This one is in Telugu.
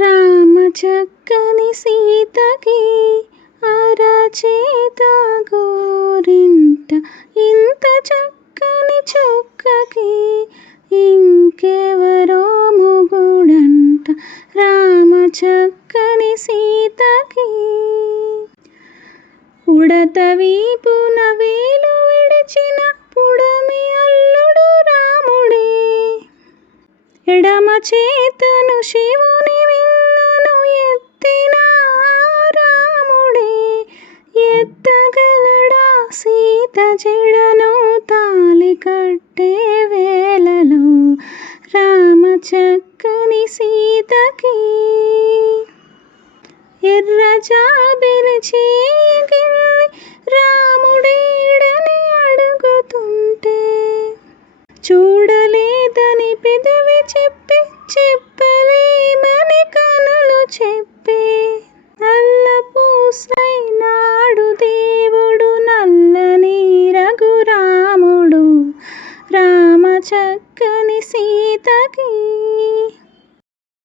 రామ చక్కని సీతకి అరచేత గోరింట ఇంత చక్కని చుక్కకి ఇంకెవరో మొగుడంట. రామ చక్కని సీతకి ఉడత వీపున వేలు విడిచిన పుడమి అల్లుడు రాముడే. ఎడమ చేతను శివుని విల్లును ఎత్తిన రాముడే. ఎత్తగలడా సీత జడను తాళి కట్టే వేళలో. రామ చక్కని సీతకి ఎర్ర జాబిలి చేయగిల్లి రాముడేడని అడుగుతుంటే చూడలేదని పెదవి చెప్పి చెప్పలేమని కనులు చెప్పే. నల్లపూసైనాడు దేవుడు నల్లని రఘురాముడు. రామ చక్కని సీతకి